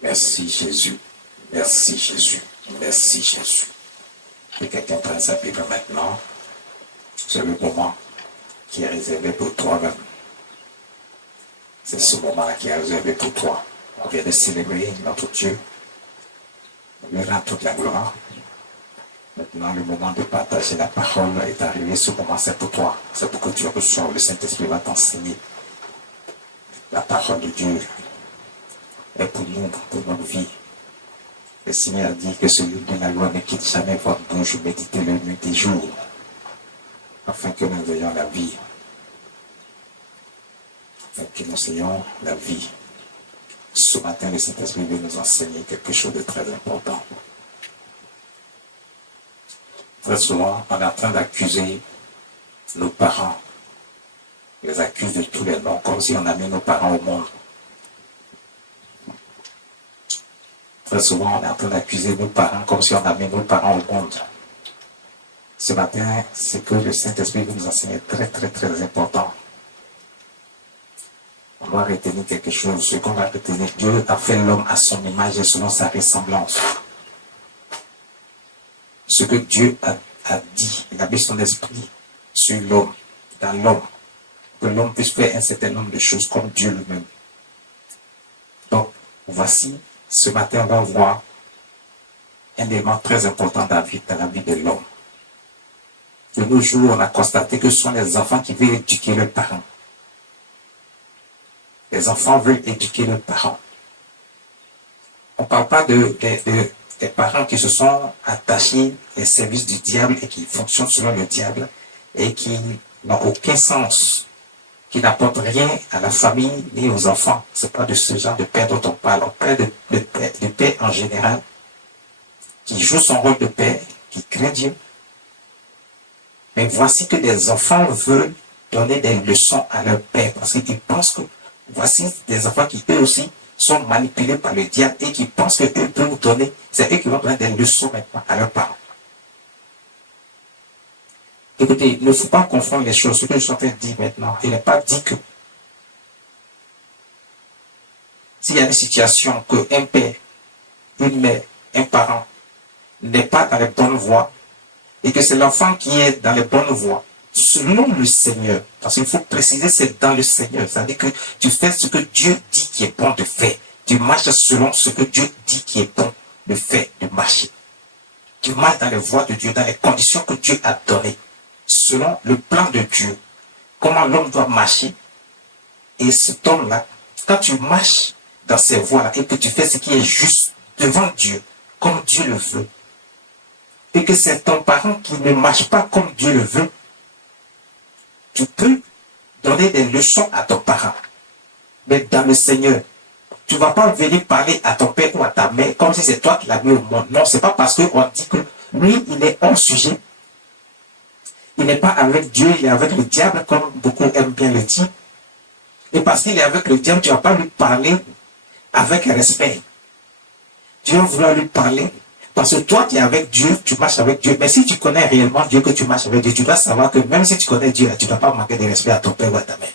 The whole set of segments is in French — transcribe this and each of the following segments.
Merci Jésus. Merci Jésus. Merci Jésus. Et quelqu'un prenne sa Bible maintenant. C'est le moment qui est réservé pour toi-même. C'est ce moment qui est réservé pour toi. On vient de célébrer notre Dieu. On lui rend toute la gloire. Maintenant, le moment de partager la parole est arrivé. Ce moment, c'est pour toi. C'est pour que tu reçoives. Le Saint-Esprit va t'enseigner. La parole de Dieu est pour nous, pour notre vie. Le Seigneur a dit que celui de la loi ne quitte jamais votre bouche, méditez-le nuit et jour, afin que nous ayons la vie. Afin que nous ayons la vie. Ce matin, le Saint-Esprit veut nous enseigner quelque chose de très important. Très souvent, on est en train d'accuser nos parents. Ils les accusent de tous les noms, comme si on a mis nos parents au monde. Très souvent, on est en train d'accuser nos parents comme si on a mis nos parents au monde. Ce matin, c'est que le Saint-Esprit veut nous enseigner très, très, très important. On doit retenir quelque chose. Ce qu'on va retenir, Dieu a fait l'homme à son image et selon sa ressemblance. Ce que Dieu a dit, il a mis son esprit sur l'homme, dans l'homme, que l'homme puisse faire un certain nombre de choses comme Dieu lui-même. Donc, voici, ce matin, on va voir un élément très important dans la vie de l'homme. De nos jours, on a constaté que ce sont les enfants qui veulent éduquer leurs parents. Les enfants veulent éduquer leurs parents. On ne parle pas des parents qui se sont attachés aux services du diable et qui fonctionnent selon le diable et qui n'ont aucun sens, qui n'apportent rien à la famille ni aux enfants. Ce n'est pas de ce genre de père dont on parle. On parle de père en général, qui joue son rôle de père, qui craint Dieu. Mais voici que des enfants veulent donner des leçons à leur père parce qu'ils pensent que voici des enfants qui eux aussi sont manipulés par le diable et qui pensent qu'eux peuvent donner, c'est eux qui vont donner des leçons maintenant à leurs parents. Écoutez, il ne faut pas confondre les choses. Ce que je suis en train de dire maintenant, il n'est pas dit que s'il y a une situation que un père, une mère, un parent n'est pas dans les bonnes voies et que c'est l'enfant qui est dans les bonnes voies, selon le Seigneur, parce qu'il faut préciser, c'est dans le Seigneur, c'est-à-dire que tu fais ce que Dieu dit qui est bon de faire, tu marches selon ce que Dieu dit qui est bon de faire, de marcher. Tu marches dans les voies de Dieu, dans les conditions que Dieu a données, selon le plan de Dieu, comment l'homme doit marcher. Et cet homme-là, quand tu marches dans ces voies-là et que tu fais ce qui est juste devant Dieu, comme Dieu le veut, et que c'est ton parent qui ne marche pas comme Dieu le veut, tu peux donner des leçons à ton parent. Mais dans le Seigneur, tu ne vas pas venir parler à ton père ou à ta mère comme si c'est toi qui l'as mis au monde. Non, ce n'est pas parce qu'on dit que lui, il est hors sujet. Il n'est pas avec Dieu, il est avec le diable, comme beaucoup aiment bien le dire. Et parce qu'il est avec le diable, tu ne vas pas lui parler avec respect. Tu vas vouloir lui parler. Parce que toi, tu es avec Dieu, tu marches avec Dieu. Mais si tu connais réellement Dieu, que tu marches avec Dieu, tu dois savoir que même si tu connais Dieu, tu ne dois pas manquer de respect à ton père ou à ta mère.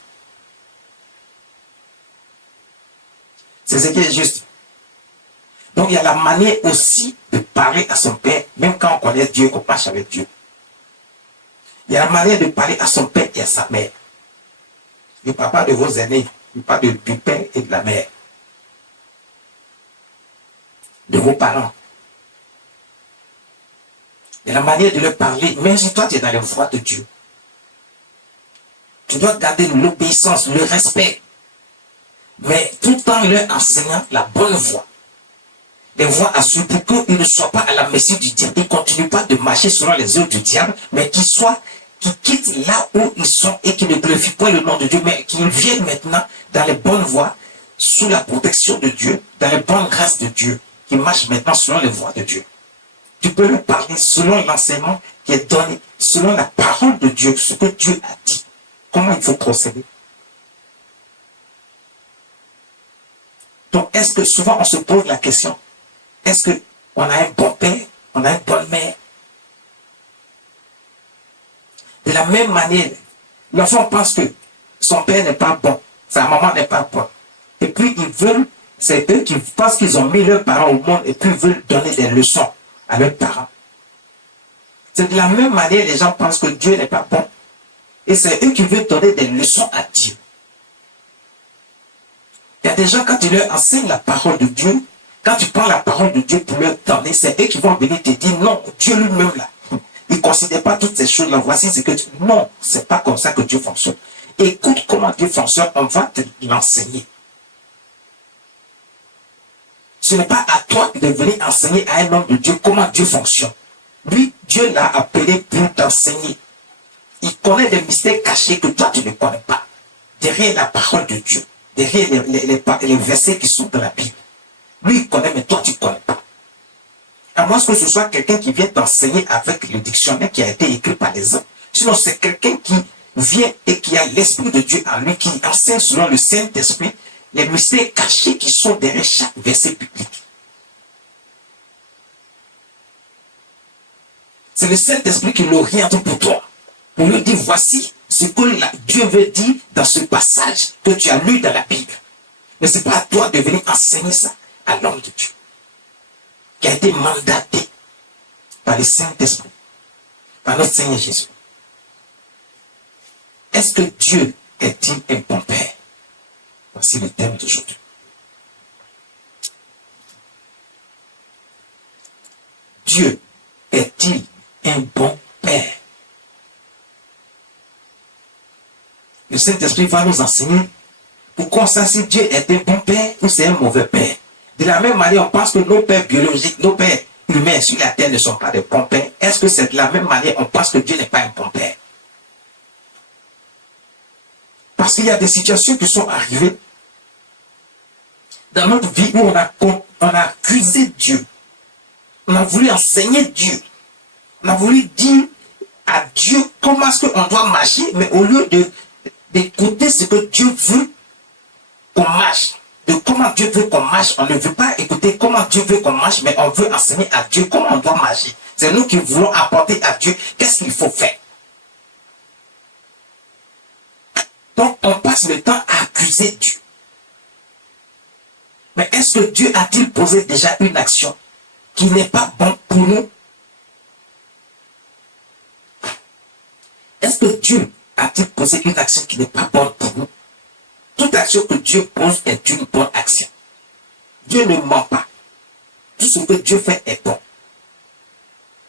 C'est ce qui est juste. Donc, il y a la manière aussi de parler à son père, même quand on connaît Dieu, qu'on marche avec Dieu. Il y a la manière de parler à son père et à sa mère. Je ne parle pas de vos aînés, je parle du père et de la mère. De vos parents. Il y a la manière de leur parler, même si toi tu es dans les voies de Dieu. Tu dois garder l'obéissance, le respect, mais tout en leur enseignant la bonne voie. Des voies à suivre pour qu'ils ne soient pas à la merci du diable. Ils ne continuent pas de marcher selon les œuvres du diable, mais qu'ils quittent là où ils sont et qu'ils ne glorifient pas le nom de Dieu, mais qu'ils viennent maintenant dans les bonnes voies, sous la protection de Dieu, dans les bonnes grâces de Dieu, qui marchent maintenant selon les voies de Dieu. Tu peux leur parler selon l'enseignement qui est donné, selon la parole de Dieu, ce que Dieu a dit. Comment il faut procéder. Donc, est-ce que souvent on se pose la question, est-ce qu'on a un bon père, on a une bonne mère? De la même manière, l'enfant pense que son père n'est pas bon, sa maman n'est pas bonne. Et puis, ils veulent C'est eux qui pensent qu'ils ont mis leurs parents au monde et puis veulent donner des leçons à leurs parents. C'est de la même manière les gens pensent que Dieu n'est pas bon. Et c'est eux qui veulent donner des leçons à Dieu. Il y a des gens, quand tu leur enseignes la parole de Dieu, quand tu prends la parole de Dieu pour leur donner, c'est eux qui vont venir te dire non, Dieu lui-même là. Il ne considère pas toutes ces choses-là. Voici ce que tu... Non, ce n'est pas comme ça que Dieu fonctionne. Écoute comment Dieu fonctionne, on va te l'enseigner. Ce n'est pas à toi de venir enseigner à un homme de Dieu comment Dieu fonctionne. Lui, Dieu l'a appelé pour t'enseigner. Il connaît des mystères cachés que toi, tu ne connais pas. Derrière la parole de Dieu, derrière les versets qui sont dans la Bible. Lui, il connaît, mais toi, tu ne connais pas. À moins que ce soit quelqu'un qui vient t'enseigner avec le dictionnaire qui a été écrit par les hommes. Sinon, c'est quelqu'un qui vient et qui a l'Esprit de Dieu en lui, qui enseigne selon le Saint-Esprit les mystères cachés qui sont derrière chaque verset biblique. C'est le Saint-Esprit qui l'oriente pour toi. Pour lui dire, voici ce que Dieu veut dire dans ce passage que tu as lu dans la Bible. Mais ce n'est pas à toi de venir enseigner ça à l'homme de Dieu, qui a été mandaté par le Saint-Esprit, par notre Seigneur Jésus. Est-ce que Dieu est-il un bon Père? Voici le thème d'aujourd'hui. Dieu est-il un bon Père? Le Saint-Esprit va nous enseigner pourquoi ça, si Dieu est un bon Père ou c'est un mauvais Père. De la même manière, on pense que nos pères biologiques, nos pères humains sur la terre ne sont pas des bons pères. Est-ce que c'est de la même manière, on pense que Dieu n'est pas un bon Père? Parce qu'il y a des situations qui sont arrivées dans notre vie où on a accusé Dieu. On a voulu enseigner Dieu. On a voulu dire à Dieu comment est-ce qu'on doit marcher, mais au lieu d'écouter ce que Dieu veut qu'on marche, de comment Dieu veut qu'on marche, on ne veut pas écouter comment Dieu veut qu'on marche, mais on veut enseigner à Dieu comment on doit marcher. C'est nous qui voulons apporter à Dieu qu'est-ce qu'il faut faire. Donc, on passe le temps à accuser Dieu. Mais est-ce que Dieu a-t-il posé déjà une action qui n'est pas bonne pour nous? Est-ce que Dieu a-t-il posé une action qui n'est pas bonne pour nous? Toute action que Dieu pose est une bonne action. Dieu ne ment pas. Tout ce que Dieu fait est bon.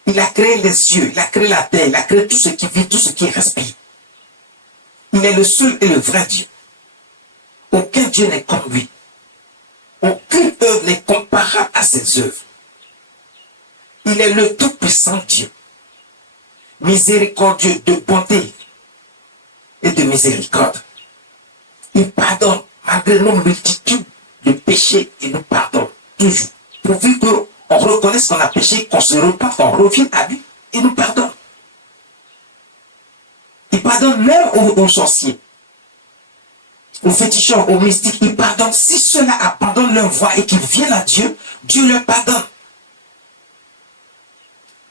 Il a créé les cieux, il a créé la terre, il a créé tout ce qui vit, tout ce qui respire. Il est le seul et le vrai Dieu. Aucun Dieu n'est comme lui. Aucune œuvre n'est comparable à ses œuvres. Il est le tout-puissant Dieu. Miséricordieux, de bonté et de miséricorde. Il pardonne malgré nos multitudes de péchés, il nous pardonne toujours. Pourvu qu'on reconnaisse qu'on a péché, qu'on se repente, qu'on revienne à lui, il nous pardonne. Il pardonne même aux sorciers, aux féticheurs, aux mystiques. Il pardonne. Si ceux-là abandonnent leur voie et qu'ils viennent à Dieu, Dieu leur pardonne.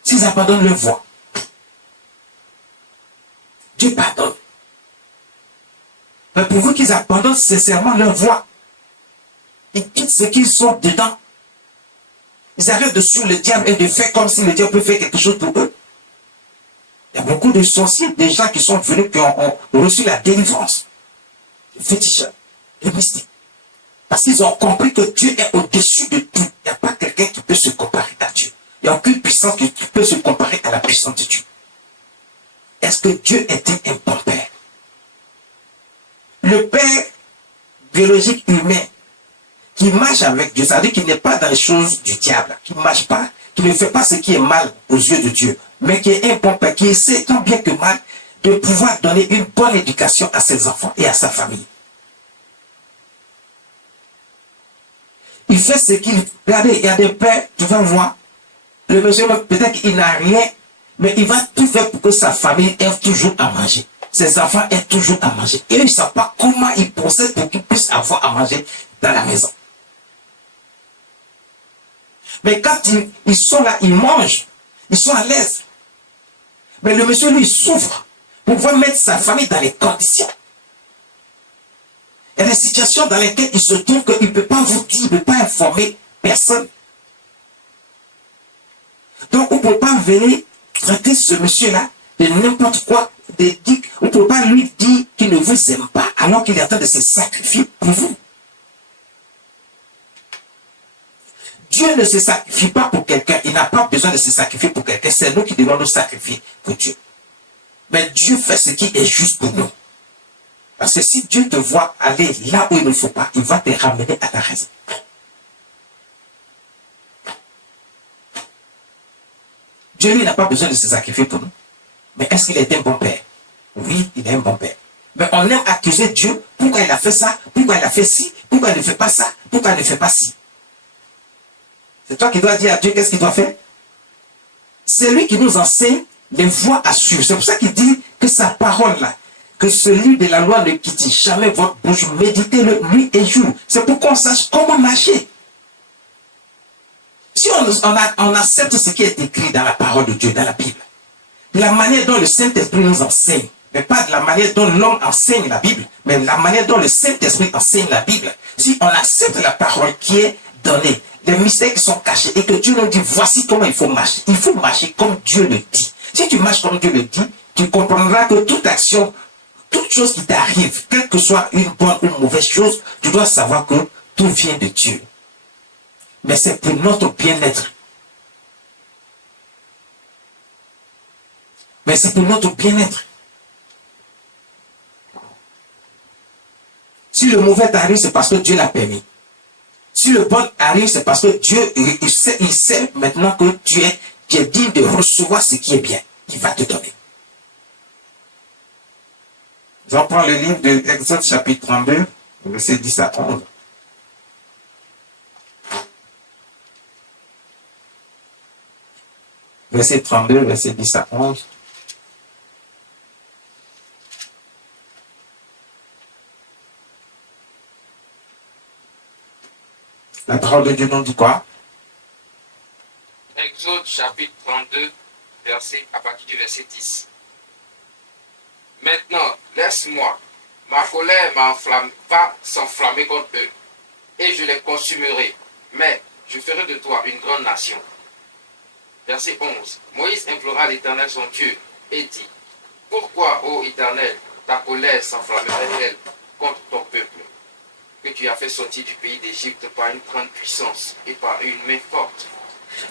S'ils abandonnent leur voie, Dieu pardonne. Mais pourvu qu'ils abandonnent sincèrement leur voie, ils quittent ce qu'ils sont dedans. Ils arrêtent de suivre le diable et de faire comme si le diable peut faire quelque chose pour eux. Il y a beaucoup de sorciers, des gens qui sont venus, qui ont reçu la délivrance. Les féticheurs, les mystiques. Parce qu'ils ont compris que Dieu est au-dessus de tout. Il n'y a pas quelqu'un qui peut se comparer à Dieu. Il n'y a aucune puissance qui peut se comparer à la puissance de Dieu. Est-ce que Dieu est un bon Père? Le Père biologique humain qui marche avec Dieu, c'est-à-dire qu'il n'est pas dans les choses du diable, qui ne marche pas, qui ne fait pas ce qui est mal aux yeux de Dieu, mais qui est un bon Père, qui essaie tant bien que mal de pouvoir donner une bonne éducation à ses enfants et à sa famille. Il fait ce qu'il... Regardez, il y a des pères, tu vas voir, le monsieur, peut-être qu'il n'a rien, mais il va tout faire pour que sa famille ait toujours à manger. Ses enfants aient toujours à manger. Et ils ne savent pas comment ils procèdent pour qu'ils puissent avoir à manger dans la maison. Mais quand ils sont là, ils mangent, ils sont à l'aise. Mais le monsieur, lui, souffre pour pouvoir mettre sa famille dans les conditions. Il y a des situations dans lesquelles il se trouve qu'il ne peut pas vous dire, il ne peut pas informer personne. Donc, on ne peut pas venir traiter ce monsieur-là de n'importe quoi, on ne peut pas lui dire qu'il ne vous aime pas alors qu'il est en train de se sacrifier pour vous. Dieu ne se sacrifie pas pour quelqu'un, il n'a pas besoin de se sacrifier pour quelqu'un, c'est nous qui devons nous sacrifier pour Dieu. Mais Dieu fait ce qui est juste pour nous. Parce que si Dieu te voit aller là où il ne faut pas, il va te ramener à la raison. Dieu, lui, n'a pas besoin de se sacrifier pour nous. Mais est-ce qu'il est un bon père? Oui, il est un bon père. Mais on aime accuser Dieu. Pourquoi il a fait ça? Pourquoi il a fait ci? Pourquoi il ne fait pas ça? Pourquoi il ne fait pas ci? C'est toi qui dois dire à Dieu qu'est-ce qu'il doit faire. C'est lui qui nous enseigne les voies à suivre. C'est pour ça qu'il dit que sa parole-là, que celui de la loi ne quitte jamais votre bouche, méditez-le nuit et jour. C'est pour qu'on sache comment marcher. Si on accepte ce qui est écrit dans la parole de Dieu, dans la Bible, de la manière dont le Saint-Esprit nous enseigne, mais pas de la manière dont l'homme enseigne la Bible, mais de la manière dont le Saint-Esprit enseigne la Bible, si on accepte la parole qui est donnée, les mystères qui sont cachés, et que Dieu nous dit, voici comment il faut marcher. Il faut marcher comme Dieu le dit. Si tu marches comme Dieu le dit, tu comprendras que toute action, toute chose qui t'arrive, quelle que soit une bonne ou une mauvaise chose, tu dois savoir que tout vient de Dieu. Mais c'est pour notre bien-être. Mais c'est pour notre bien-être. Si le mauvais t'arrive, c'est parce que Dieu l'a permis. Si le bon arrive, c'est parce que Dieu, il sait maintenant que tu es digne de recevoir ce qui est bien. Il va te donner. J'en prends le livre de Exode chapitre 32, verset 10 à 11. Verset 32, verset 10 à 11. La parole de Dieu nous dit quoi? Exode chapitre 32, à partir du verset 10. Maintenant, laisse-moi, ma colère va s'enflammer contre eux, et je les consumerai, mais je ferai de toi une grande nation. Verset 11. Moïse implora l'Éternel son Dieu, et dit, pourquoi, ô Éternel, ta colère s'enflammerait-elle contre ton peuple, que tu as fait sortir du pays d'Égypte par une grande puissance et par une main forte?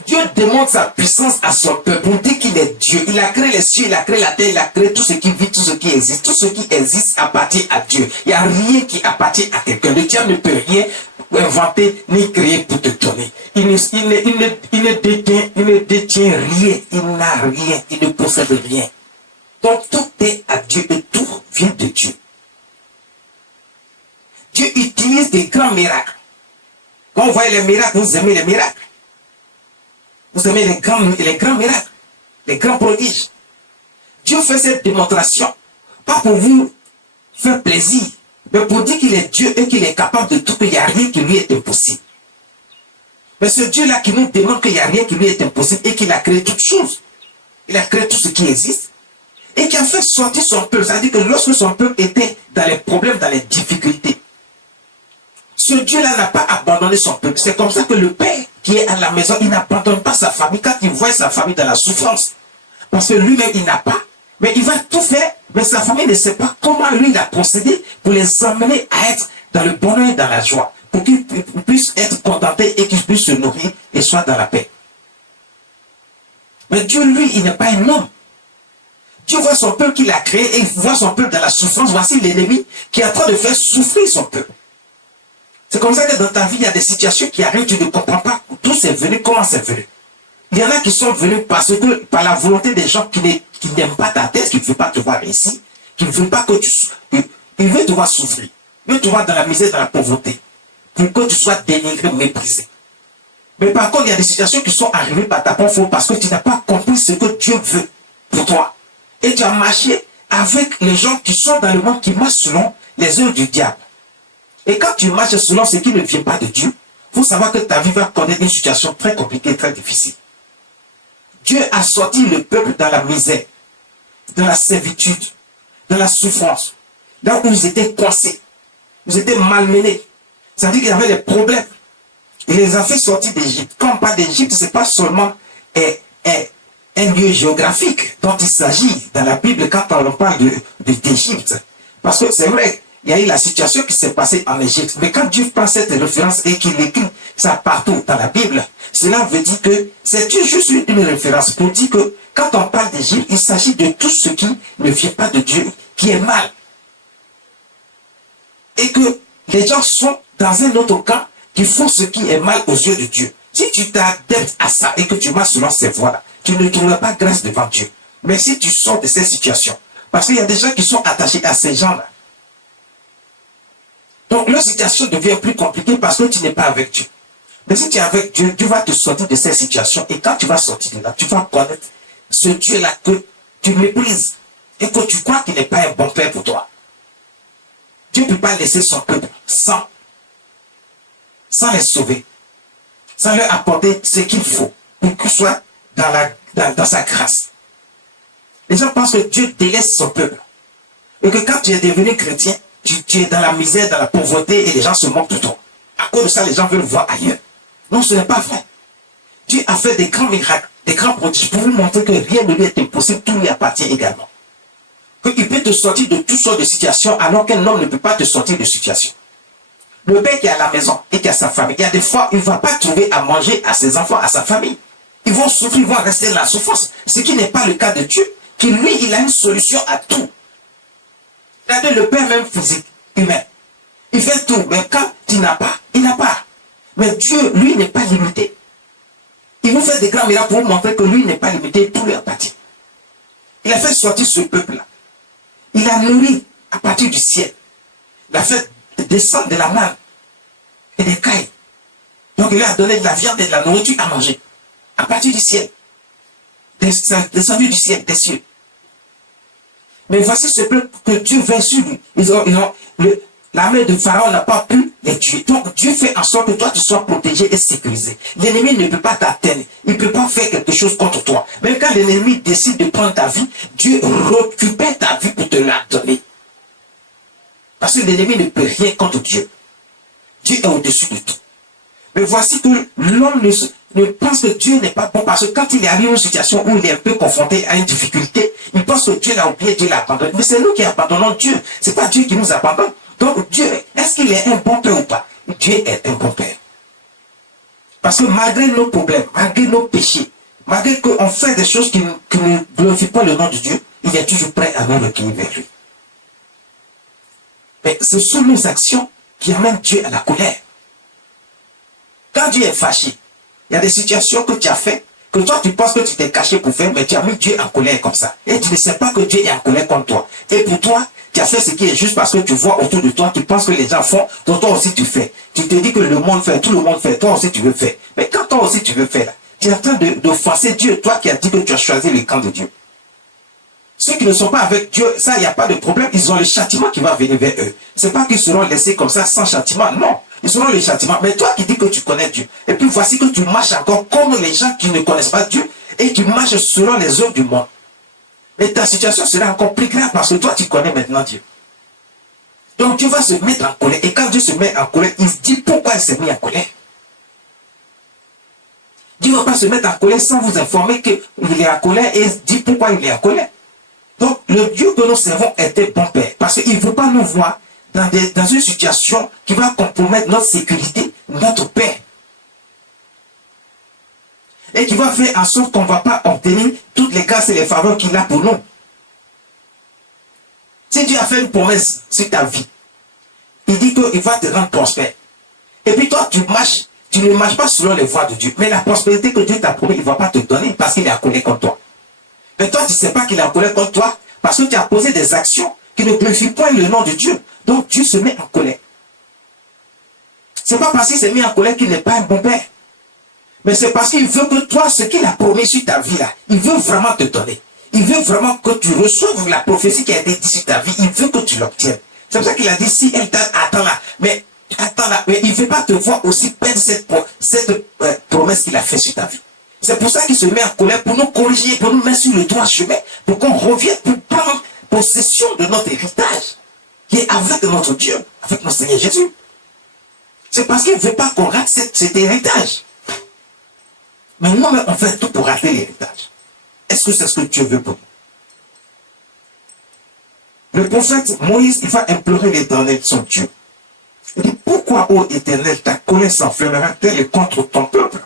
Dieu démontre sa puissance à son peuple. On dit qu'il est Dieu. Il a créé les cieux, il a créé la terre, il a créé tout ce qui vit, tout ce qui existe. Tout ce qui existe appartient à Dieu. Il n'y a rien qui appartient à quelqu'un. Le diable ne peut rien inventer ni créer pour te donner. Il ne détient rien. Il n'a rien. Il ne possède rien. Donc tout est à Dieu et tout vient de Dieu. Dieu utilise des grands miracles. Quand vous voyez les miracles, vous aimez les miracles. Vous aimez les grands miracles, les grands prodiges. Dieu fait cette démonstration, pas pour vous faire plaisir, mais pour dire qu'il est Dieu et qu'il est capable de tout, qu'il n'y a rien qui lui est impossible. Mais ce Dieu-là qui nous démontre qu'il n'y a rien qui lui est impossible et qu'il a créé toutes choses. Il a créé tout ce qui existe et qui a fait sortir son peuple. C'est-à-dire que lorsque son peuple était dans les problèmes, dans les difficultés, ce Dieu-là n'a pas abandonné son peuple. C'est comme ça que le Père qui est à la maison, il n'abandonne pas sa famille quand il voit sa famille dans la souffrance. Parce que lui-même, il n'a pas. Mais il va tout faire, mais sa famille ne sait pas comment lui il a procédé pour les emmener à être dans le bonheur et dans la joie. Pour qu'ils puissent être contentés et qu'ils puissent se nourrir et soient dans la paix. Mais Dieu, lui, il n'est pas un homme. Dieu voit son peuple qu'il a créé et il voit son peuple dans la souffrance. Voici l'ennemi qui est en train de faire souffrir son peuple. C'est comme ça que dans ta vie, il y a des situations qui arrivent, tu ne comprends pas d'où c'est venu, comment c'est venu. Il y en a qui sont venus parce que, par la volonté des gens qui n'aiment pas ta tête, qui ne veulent pas te voir ici, qui ne veulent pas que ils veulent te voir souffrir, ils veulent te voir dans la misère, dans la pauvreté, pour que tu sois dénigré, méprisé. Mais par contre, il y a des situations qui sont arrivées par ta propre faute parce que tu n'as pas compris ce que Dieu veut pour toi. Et tu as marché avec les gens qui sont dans le monde, qui marchent selon les œuvres du diable. Et quand tu marches selon ce qui ne vient pas de Dieu, il faut savoir que ta vie va connaître une situation très compliquée, très difficile. Dieu a sorti le peuple dans la misère, dans la servitude, dans la souffrance, là où ils étaient coincés. Ils étaient malmenés. C'est-à-dire qu'il y avait des problèmes. Il les a fait sortir d'Égypte. Quand on parle d'Égypte, ce n'est pas seulement un lieu géographique dont il s'agit dans la Bible quand on parle d'Égypte. Parce que c'est vrai, il y a eu la situation qui s'est passée en Égypte. Mais quand Dieu prend cette référence et qu'il écrit ça partout dans la Bible, cela veut dire que c'est juste une référence pour dire que quand on parle d'Égypte, il s'agit de tout ce qui ne vient pas de Dieu, qui est mal. Et que les gens sont dans un autre cas qui font ce qui est mal aux yeux de Dieu. Si tu t'adaptes à ça et que tu marches selon ces voies-là, tu ne trouveras pas grâce devant Dieu. Mais si tu sors de ces situations, parce qu'il y a des gens qui sont attachés à ces gens-là, donc leur situation devient plus compliquée parce que tu n'es pas avec Dieu. Mais si tu es avec Dieu, Dieu va te sortir de ces situations. Et quand tu vas sortir de là, tu vas connaître ce Dieu-là que tu méprises et que tu crois qu'il n'est pas un bon père pour toi. Dieu ne peut pas laisser son peuple sans les sauver, sans leur apporter ce qu'il faut pour qu'ils soient dans sa grâce. Les gens pensent que Dieu délaisse son peuple. Et que quand tu es devenu chrétien, tu es dans la misère, dans la pauvreté et les gens se moquent de toi. À cause de ça, les gens veulent voir ailleurs. Non, ce n'est pas vrai. Dieu a fait des grands miracles, des grands prodiges pour vous montrer que rien ne lui est impossible, tout lui appartient également. Qu'il peut te sortir de toutes sortes de situations alors qu'un homme ne peut pas te sortir de situations. Le père qui est à la maison et qui a sa famille, il y a des fois, il ne va pas trouver à manger à ses enfants, à sa famille. Ils vont souffrir, ils vont rester dans la souffrance. Ce qui n'est pas le cas de Dieu, qui lui, il a une solution à tout. Regardez le père même physique, humain. Il fait tout, mais quand il n'a pas, il n'a pas. Mais Dieu, lui, n'est pas limité. Il vous fait des grands miracles pour vous montrer que lui n'est pas limité, tout lui appartient. Il a fait sortir ce peuple-là. Il a nourri à partir du ciel. Il a fait descendre de la mer et des cailles. Donc il a donné de la viande et de la nourriture à manger. À partir du ciel. Descendu du ciel, des cieux. Mais voici ce peuple que Dieu vint sur lui. L'armée de Pharaon n'a pas pu les tuer. Donc Dieu fait en sorte que toi tu sois protégé et sécurisé. L'ennemi ne peut pas t'atteindre. Il ne peut pas faire quelque chose contre toi. Même quand l'ennemi décide de prendre ta vie, Dieu récupère ta vie pour te la donner. Parce que l'ennemi ne peut rien contre Dieu. Dieu est au-dessus de tout. Mais voici que l'homme ne pense que Dieu n'est pas bon parce que quand il arrive à une situation où il est un peu confronté à une difficulté, il pense que Dieu l'a oublié, Dieu l'a abandonné. Mais c'est nous qui abandonnons Dieu. Ce n'est pas Dieu qui nous abandonne. Donc Dieu, est-ce qu'il est un bon père ou pas? Dieu est un bon père. Parce que malgré nos problèmes, malgré nos péchés, malgré qu'on fait des choses qui ne glorifient pas le nom de Dieu, il est toujours prêt à nous recueillir vers lui. Mais ce sont nos actions qui amènent Dieu à la colère. Quand Dieu est fâché, il y a des situations que tu as fait, que toi tu penses que tu t'es caché pour faire, mais tu as mis Dieu en colère comme ça. Et tu ne sais pas que Dieu est en colère contre toi. Et pour toi, tu as fait ce qui est juste parce que tu vois autour de toi, tu penses que les gens font, donc toi aussi tu fais. Tu te dis que le monde fait, tout le monde fait, toi aussi tu veux faire. Mais quand toi aussi tu veux faire, tu es en train d'offenser Dieu, toi qui as dit que tu as choisi le camp de Dieu. Ceux qui ne sont pas avec Dieu, ça, il n'y a pas de problème. Ils ont le châtiment qui va venir vers eux. Ce n'est pas qu'ils seront laissés comme ça sans châtiment. Non, ils auront le châtiment. Mais toi qui dis que tu connais Dieu, et puis voici que tu marches encore comme les gens qui ne connaissent pas Dieu, et tu marches selon les œuvres du monde. Mais ta situation sera encore plus grave parce que toi, tu connais maintenant Dieu. Donc Dieu va se mettre en colère. Et quand Dieu se met en colère, il se dit pourquoi il s'est mis en colère. Dieu ne va pas se mettre en colère sans vous informer qu'il est en colère et dit pourquoi il est en colère. Donc, le Dieu que nous servons est un bon père. Parce qu'il ne veut pas nous voir dans une situation qui va compromettre notre sécurité, notre paix. Et qui va faire en sorte qu'on ne va pas obtenir toutes les grâces et les faveurs qu'il a pour nous. Si Dieu a fait une promesse sur ta vie, il dit qu'il va te rendre prospère. Et puis toi, tu ne marches pas selon les voies de Dieu. Mais la prospérité que Dieu t'a promis, il ne va pas te donner parce qu'il est en colère contre toi. Mais toi, tu ne sais pas qu'il est en colère contre toi parce que tu as posé des actions qui ne glorifient pas le nom de Dieu. Donc Dieu se met en colère. Ce n'est pas parce qu'il s'est mis en colère qu'il n'est pas un bon père. Mais c'est parce qu'il veut que toi, ce qu'il a promis sur ta vie là, il veut vraiment te donner. Il veut vraiment que tu reçoives la prophétie qui a été dite sur ta vie. Il veut que tu l'obtiennes. C'est pour ça qu'il a dit, si elle attends là, mais attends là, mais il ne veut pas te voir aussi perdre cette promesse qu'il a faite sur ta vie. C'est pour ça qu'il se met en colère pour nous corriger, pour nous mettre sur le droit chemin, pour qu'on revienne, pour prendre possession de notre héritage. qui est avec notre Dieu, avec notre Seigneur Jésus. C'est parce qu'il ne veut pas qu'on rate cet héritage. Mais non, mais on fait tout pour rater l'héritage. Est-ce que c'est ce que Dieu veut pour nous? Le prophète Moïse, il va implorer l'Éternel, son Dieu. Il dit, pourquoi, ô Éternel, ta colère s'enflammera-t-elle contre ton peuple,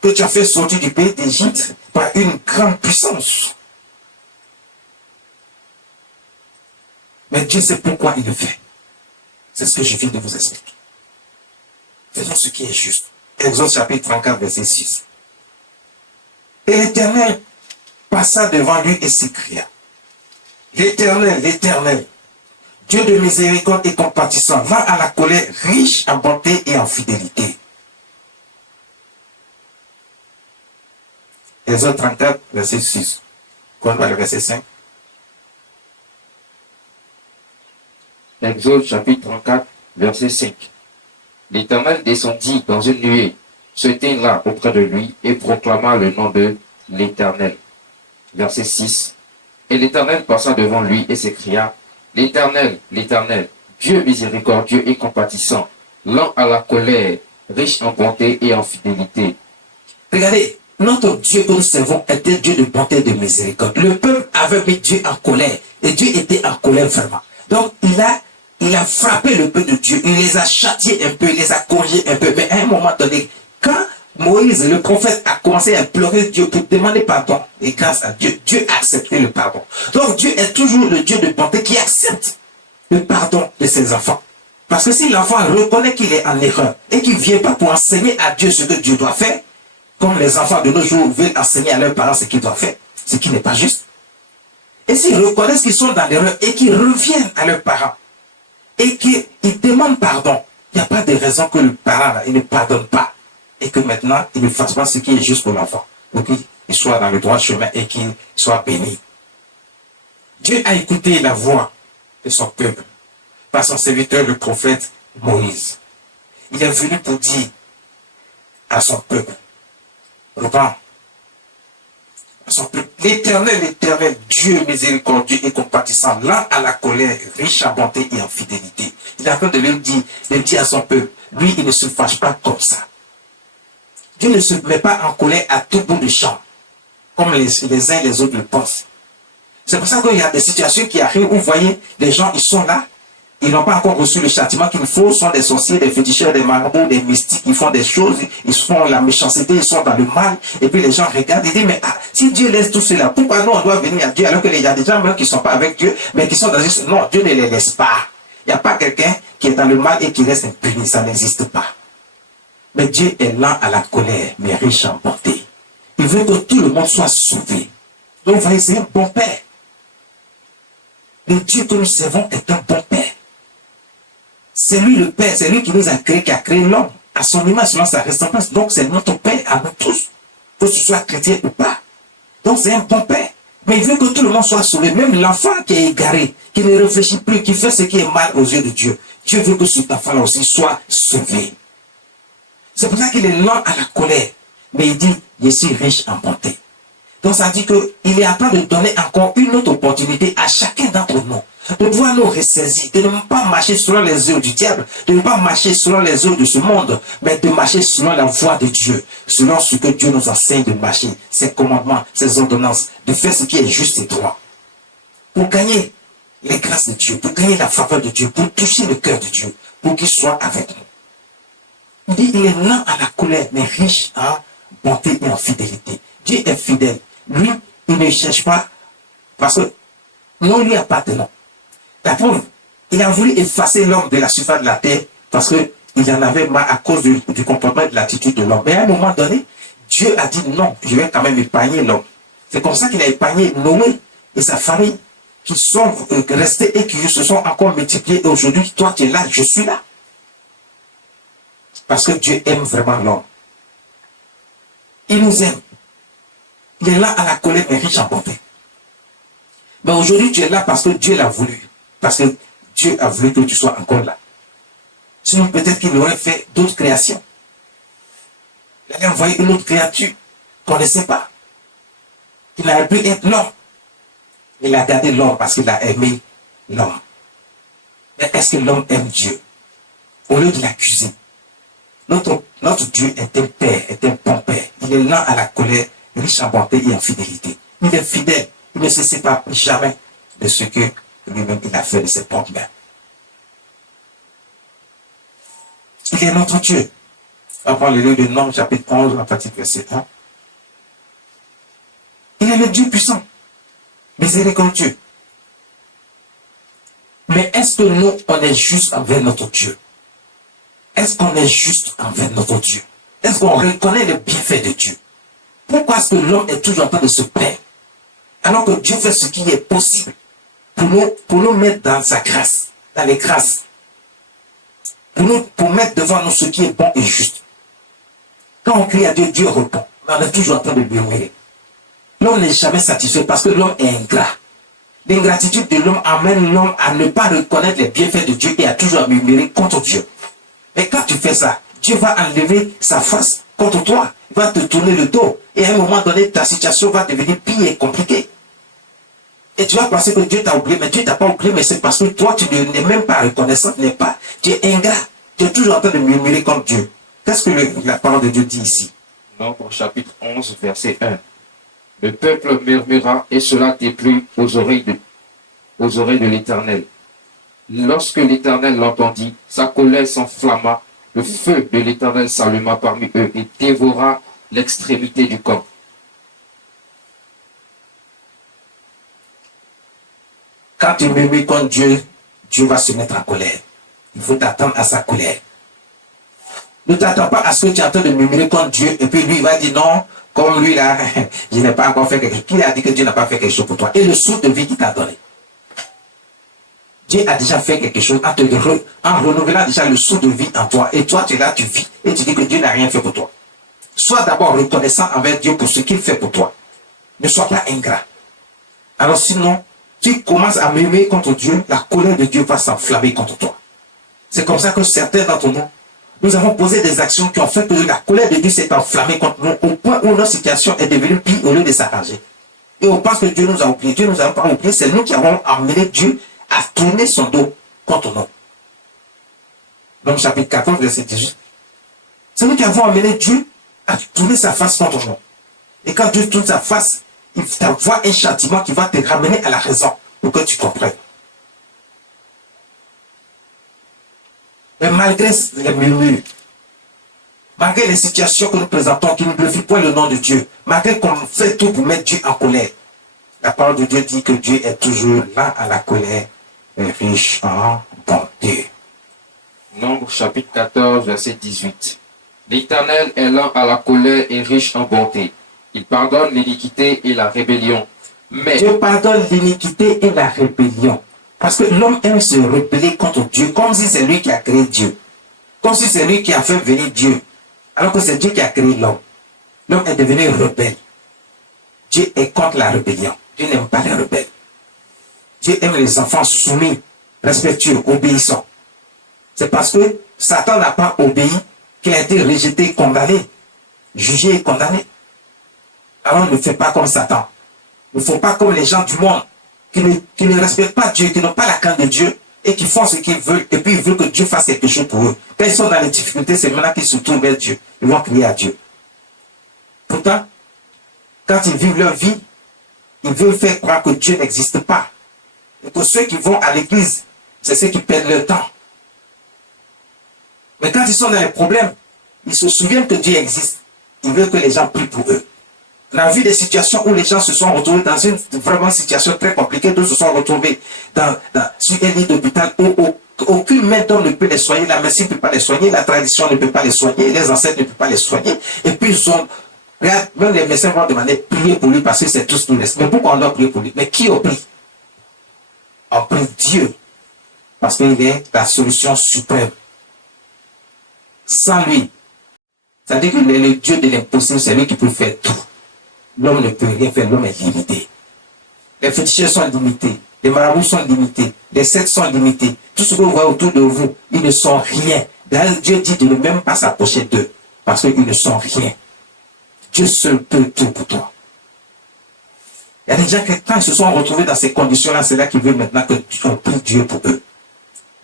que tu as fait sortir du pays d'Égypte par une grande puissance? Mais Dieu sait pourquoi il le fait. C'est ce que je viens de vous expliquer. Faisons ce qui est juste. Exode chapitre 34, verset 6. Et l'Éternel passa devant lui et s'écria, l'Éternel, l'Éternel, Dieu de miséricorde et compatissant, lent à la colère, riche en bonté et en fidélité. Exode 34, verset 6. Qu'on va le verset 5. Exode chapitre 34, verset 5. L'Éternel descendit dans une nuée, se tint auprès de lui et proclama le nom de l'Éternel. Verset 6. Et l'Éternel passa devant lui et s'écria, l'Éternel, l'Éternel, Dieu miséricordieux et compatissant, lent à la colère, riche en bonté et en fidélité. Regardez, notre Dieu que nous servons était Dieu de bonté et de miséricorde. Le peuple avait mis Dieu en colère et Dieu était en colère vraiment. Donc il a frappé le peuple de Dieu, il les a châtiés un peu, il les a corrigés un peu. Mais à un moment donné, quand Moïse, le prophète, a commencé à pleurer Dieu pour demander pardon, et grâce à Dieu, Dieu a accepté le pardon. Donc Dieu est toujours le Dieu de bonté qui accepte le pardon de ses enfants. Parce que si l'enfant reconnaît qu'il est en erreur et qu'il ne vient pas pour enseigner à Dieu ce que Dieu doit faire, comme les enfants de nos jours veulent enseigner à leurs parents ce qu'ils doivent faire, ce qui n'est pas juste. Et s'ils reconnaissent qu'ils sont dans l'erreur et qu'ils reviennent à leurs parents et qu'ils demandent pardon, il n'y a pas de raison que le parent il ne pardonne pas et que maintenant il ne fasse pas ce qui est juste pour l'enfant, pour qu'il soit dans le droit chemin et qu'il soit béni. Dieu a écouté la voix de son peuple par son serviteur le prophète Moïse. Il est venu pour dire à son peuple, repends, l'Éternel, l'Éternel, Dieu miséricordieux et compatissant, lent à la colère, riche en bonté et en fidélité. Il est en train de lui dire à son peuple, lui, il ne se fâche pas comme ça. Dieu ne se met pas en colère à tout bout de champ, comme les uns et les autres le pensent. C'est pour ça qu'il y a des situations qui arrivent où, vous voyez, les gens, ils sont là, ils n'ont pas encore reçu le châtiment qu'il faut, sont des sorciers, des féticheurs, des marabouts, des mystiques, ils font des choses, ils font la méchanceté, ils sont dans le mal, et puis les gens regardent et disent, mais si Dieu laisse tout cela, pourquoi nous on doit venir à Dieu alors qu'il y a des gens même qui ne sont pas avec Dieu, mais qui sont dans une... Non, Dieu ne les laisse pas. Il n'y a pas quelqu'un qui est dans le mal et qui reste impuni, ça n'existe pas. Mais Dieu est lent à la colère, mais riche en bonté. Il veut que tout le monde soit sauvé. Donc vous voyez, c'est un bon Père. Le Dieu que nous servons est un bon Père. C'est lui le Père, c'est lui qui nous a créé, qui a créé l'homme à son image, selon sa ressemblance. Donc c'est notre Père à nous tous, que ce soit chrétien ou pas. Donc c'est un bon Père. Mais il veut que tout le monde soit sauvé, même l'enfant qui est égaré, qui ne réfléchit plus, qui fait ce qui est mal aux yeux de Dieu. Dieu veut que cet enfant-là aussi soit sauvé. C'est pour ça qu'il est lent à la colère. Mais il dit, je suis riche en bonté. Donc ça dit qu'il est en train de donner encore une autre opportunité à chacun d'entre nous, de pouvoir nous ressaisir, de ne pas marcher selon les œuvres du diable, de ne pas marcher selon les œuvres de ce monde, mais de marcher selon la voie de Dieu, selon ce que Dieu nous enseigne de marcher, ses commandements, ses ordonnances, de faire ce qui est juste et droit. Pour gagner les grâces de Dieu, pour gagner la faveur de Dieu, pour toucher le cœur de Dieu, pour qu'il soit avec nous. Il dit, il est lent à la colère, mais riche en bonté et en fidélité. Dieu est fidèle. Lui, il ne cherche pas, parce que nous lui appartenons. La preuve, il a voulu effacer l'homme de la surface de la terre, parce qu'il en avait marre à cause du comportement et de l'attitude de l'homme. Mais à un moment donné, Dieu a dit non, je vais quand même épargner l'homme. C'est comme ça qu'il a épargné Noé et sa famille, qui sont restés et qui se sont encore multipliés. Et aujourd'hui, toi tu es là, je suis là. Parce que Dieu aime vraiment l'homme. Il nous aime. Il est là à la colère, mais riche en bonté. Mais aujourd'hui, tu es là parce que Dieu l'a voulu. Parce que Dieu a voulu que tu sois encore là. Sinon, peut-être qu'il aurait fait d'autres créations. Il allait envoyer une autre créature qu'on ne sait pas. Il n'aurait pu être l'homme. Il a gardé l'homme parce qu'il a aimé l'homme. Mais est-ce que l'homme aime Dieu? Au lieu de l'accuser, notre Dieu est un père, est un bon père. Il est lent à la colère, riche en bonté et en fidélité. Il est fidèle. Il ne se sépare jamais de ce que lui-même il a fait de ses propres mains. Il est notre Dieu. On prend le livre de Nombres, chapitre 11, à partir du verset 1. Il est le Dieu puissant, miséricordieux. Mais est-ce que nous, on est juste envers notre Dieu? Est-ce qu'on est juste envers notre Dieu? Est-ce qu'on reconnaît le bienfait de Dieu? Pourquoi est-ce que l'homme est toujours en train de se plaindre? Alors que Dieu fait ce qui est possible pour nous mettre dans sa grâce, dans les grâces. Pour mettre devant nous ce qui est bon et juste. Quand on crie à Dieu, Dieu répond. Mais on est toujours en train de murmurer. L'homme n'est jamais satisfait parce que l'homme est ingrat. L'ingratitude de l'homme amène l'homme à ne pas reconnaître les bienfaits de Dieu et à toujours murmurer contre Dieu. Mais quand tu fais ça, Dieu va enlever sa face contre toi. Il va te tourner le dos. Et à un moment donné, ta situation va devenir pire et compliquée. Et tu vas penser que Dieu t'a oublié, mais Dieu t'a pas oublié, mais c'est parce que toi, tu n'es même pas reconnaissant, tu es ingrat. Tu es toujours en train de murmurer contre Dieu. Qu'est-ce que la parole de Dieu dit ici? Nombre chapitre 11, verset 1. Le peuple murmura et cela déplut aux oreilles de l'Éternel. Lorsque l'Éternel l'entendit, sa colère s'enflamma, le feu de l'Éternel s'alluma parmi eux et dévora l'extrémité du corps. Quand tu murmures contre Dieu, Dieu va se mettre en colère. Il faut t'attendre à sa colère. Ne t'attends pas à ce que tu es en train de murmurer contre Dieu et puis lui il va dire non, comme lui là, je n'ai pas encore fait quelque chose. Qui a dit que Dieu n'a pas fait quelque chose pour toi? Et le souffle de vie qu'il t'a donné. Dieu a déjà fait quelque chose en renouvelant déjà le souffle de vie en toi. Et toi, tu es là, tu vis et tu dis que Dieu n'a rien fait pour toi. Sois d'abord reconnaissant envers Dieu pour ce qu'il fait pour toi. Ne sois pas ingrat. Alors sinon, tu commences à murmurer contre Dieu, la colère de Dieu va s'enflammer contre toi. C'est comme ça que certains d'entre nous, nous avons posé des actions qui ont fait que la colère de Dieu s'est enflammée contre nous au point où notre situation est devenue pire au lieu de s'arranger. Et on pense que Dieu nous a oubliés. Dieu nous a pas oubliés, c'est nous qui avons amené Dieu à tourner son dos contre nous. Donc chapitre 14, verset 18. C'est nous qui avons amené Dieu à tourner sa face contre nous. Et quand Dieu tourne sa face, il t'envoie un châtiment qui va te ramener à la raison pour que tu comprennes. Mais malgré les murmures, malgré les situations que nous présentons qui ne glorifient pas le nom de Dieu, malgré qu'on fait tout pour mettre Dieu en colère, la parole de Dieu dit que Dieu est toujours là à la colère et riche en bonté. Nombre chapitre 14, verset 18. L'Éternel est lent à la colère et riche en bonté. Il pardonne l'iniquité et la rébellion. Mais Dieu pardonne l'iniquité et la rébellion. Parce que l'homme aime se rebeller contre Dieu, comme si c'est lui qui a créé Dieu. Comme si c'est lui qui a fait venir Dieu. Alors que c'est Dieu qui a créé l'homme. L'homme est devenu rebelle. Dieu est contre la rébellion. Dieu n'aime pas les rebelles. Dieu aime les enfants soumis, respectueux, obéissants. C'est parce que Satan n'a pas obéi qu'il a été rejeté, condamné, jugé et condamné. Alors ne fais pas comme Satan. Ne fais pas comme les gens du monde qui ne respectent pas Dieu, qui n'ont pas la crainte de Dieu et qui font ce qu'ils veulent et puis ils veulent que Dieu fasse quelque chose pour eux. Quand ils sont dans les difficultés, c'est maintenant qu'ils se tournent vers Dieu. Ils vont crier à Dieu. Pourtant, quand ils vivent leur vie, ils veulent faire croire que Dieu n'existe pas. Et que ceux qui vont à l'église, c'est ceux qui perdent leur temps. Mais quand ils sont dans les problèmes, ils se souviennent que Dieu existe. Ils veulent que les gens prient pour eux. On a vu des situations où les gens se sont retrouvés dans une vraiment situation très compliquée, d'autres se sont retrouvés sur un lit d'hôpital où aucune main d'homme ne peut les soigner, la médecine ne peut pas les soigner, la tradition ne peut pas les soigner, les ancêtres ne peuvent pas les soigner. Et puis même les médecins vont demander prier pour lui parce que c'est tout ce qu'il laisse. Mais pourquoi on doit prier pour lui? Mais qui on prie? On prie Dieu parce qu'il est la solution suprême. Sans lui, c'est-à-dire qu'il est le Dieu de l'impossible, c'est lui qui peut faire tout. L'homme ne peut rien faire, l'homme est limité. Les féticheurs sont limités, les marabouts sont limités, les sectes sont limités. Tout ce que vous voyez autour de vous, ils ne sont rien. D'ailleurs, Dieu dit de ne même pas s'approcher d'eux, parce qu'ils ne sont rien. Dieu seul peut tout pour toi. Il y a des gens qui, quand ils se sont retrouvés dans ces conditions-là, c'est là qu'ils veulent maintenant que on prie Dieu pour eux.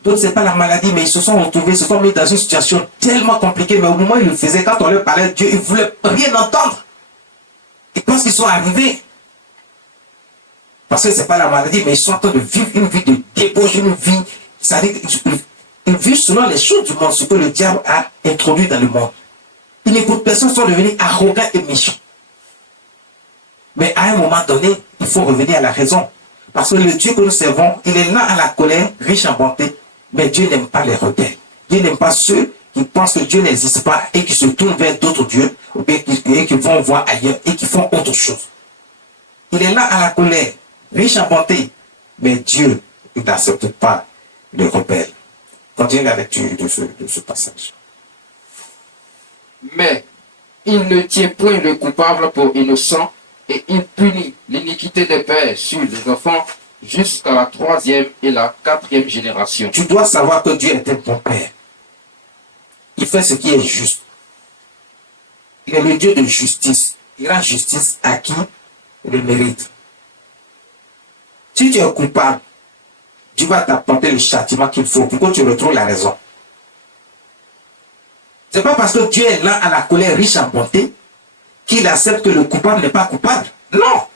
D'autres, c'est pas la maladie, mais ils se sont retrouvés, se sont mis dans une situation tellement compliquée. Mais au moment où ils le faisaient, quand on leur parlait de Dieu, ils ne voulaient rien entendre. Ils pensent qu'ils sont arrivés. Parce que ce n'est pas la maladie, mais ils sont en train de vivre une vie de débauche, une vie. C'est-à-dire qu'ils vivent selon les choses du monde, ce que le diable a introduit dans le monde. Ils n'écoutent personne, sont devenus arrogants et méchants. Mais à un moment donné, il faut revenir à la raison. Parce que le Dieu que nous servons, il est lent à la colère, riche en bonté. Mais Dieu n'aime pas les rebelles. Dieu n'aime pas ceux qui pensent que Dieu n'existe pas et qui se tournent vers d'autres dieux et qui vont voir ailleurs et qui font autre chose. Il est lent à la colère, riche en bonté. Mais Dieu, il n'accepte pas les rebelles. Continuez la lecture de ce passage. Mais il ne tient point le coupable pour innocent et il punit l'iniquité des pères sur les enfants jusqu'à la 3e et la 4e génération. Tu dois savoir que Dieu est un bon père. Il fait ce qui est juste. Il est le Dieu de justice. Il rend justice à qui le mérite. Si tu es coupable, Dieu va t'apporter le châtiment qu'il faut pour que tu retrouves la raison. Ce n'est pas parce que Dieu est lent à la colère, riche en bonté, qu'il accepte que le coupable n'est pas coupable. Non.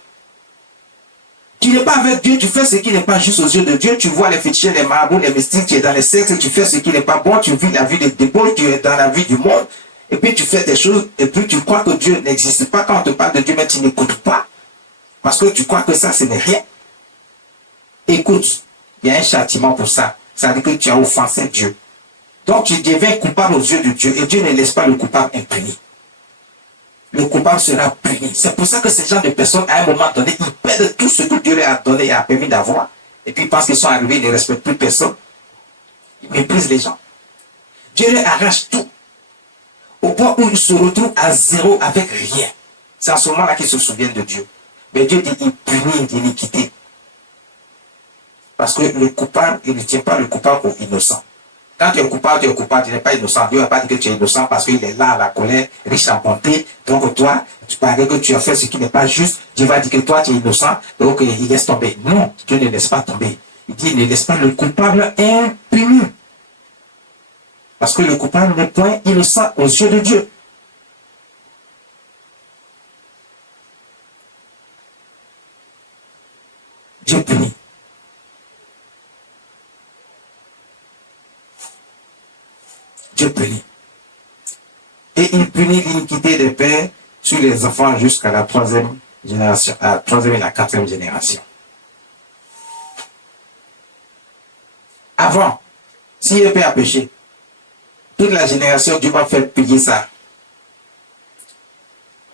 Tu n'es pas avec Dieu, tu fais ce qui n'est pas juste aux yeux de Dieu. Tu vois les féticheurs, les marabouts, les mystiques, tu es dans les sectes, tu fais ce qui n'est pas bon, tu vis la vie de débauche, tu es dans la vie du monde. Et puis tu fais des choses, et puis tu crois que Dieu n'existe pas. Quand on te parle de Dieu, mais tu n'écoutes pas. Parce que tu crois que ça, ce n'est rien. Écoute, il y a un châtiment pour ça. Ça veut dire que tu as offensé Dieu. Donc tu deviens coupable aux yeux de Dieu et Dieu ne laisse pas le coupable impuni. Le coupable sera puni. C'est pour ça que ces gens de personnes, à un moment donné, ils perdent tout ce que Dieu leur a donné et a permis d'avoir. Et puis ils pensent qu'ils sont arrivés, ils ne respectent plus personne. Ils méprisent les gens. Dieu leur arrache tout. Au point où ils se retrouvent à zéro avec rien. C'est en ce moment-là qu'ils se souviennent de Dieu. Mais Dieu dit, il punit l'iniquité. Parce que le coupable, il ne tient pas le coupable pour innocent. Quand tu es coupable, tu n'es pas innocent. Dieu ne va pas dire que tu es innocent parce qu'il est là à la colère, riche en bonté. Donc toi, tu parais que tu as fait ce qui n'est pas juste. Dieu va dire que toi, tu es innocent. Donc il laisse tomber. Non, Dieu ne laisse pas tomber. Il dit, il ne laisse pas le coupable impuni. Parce que le coupable n'est point innocent aux yeux de Dieu. Dieu punit. Dieu punit. Et il punit l'iniquité des pères sur les enfants jusqu'à la 3e génération, à la 3e et la 4e génération. Avant, si un père a péché, toute la génération, Dieu va faire payer ça.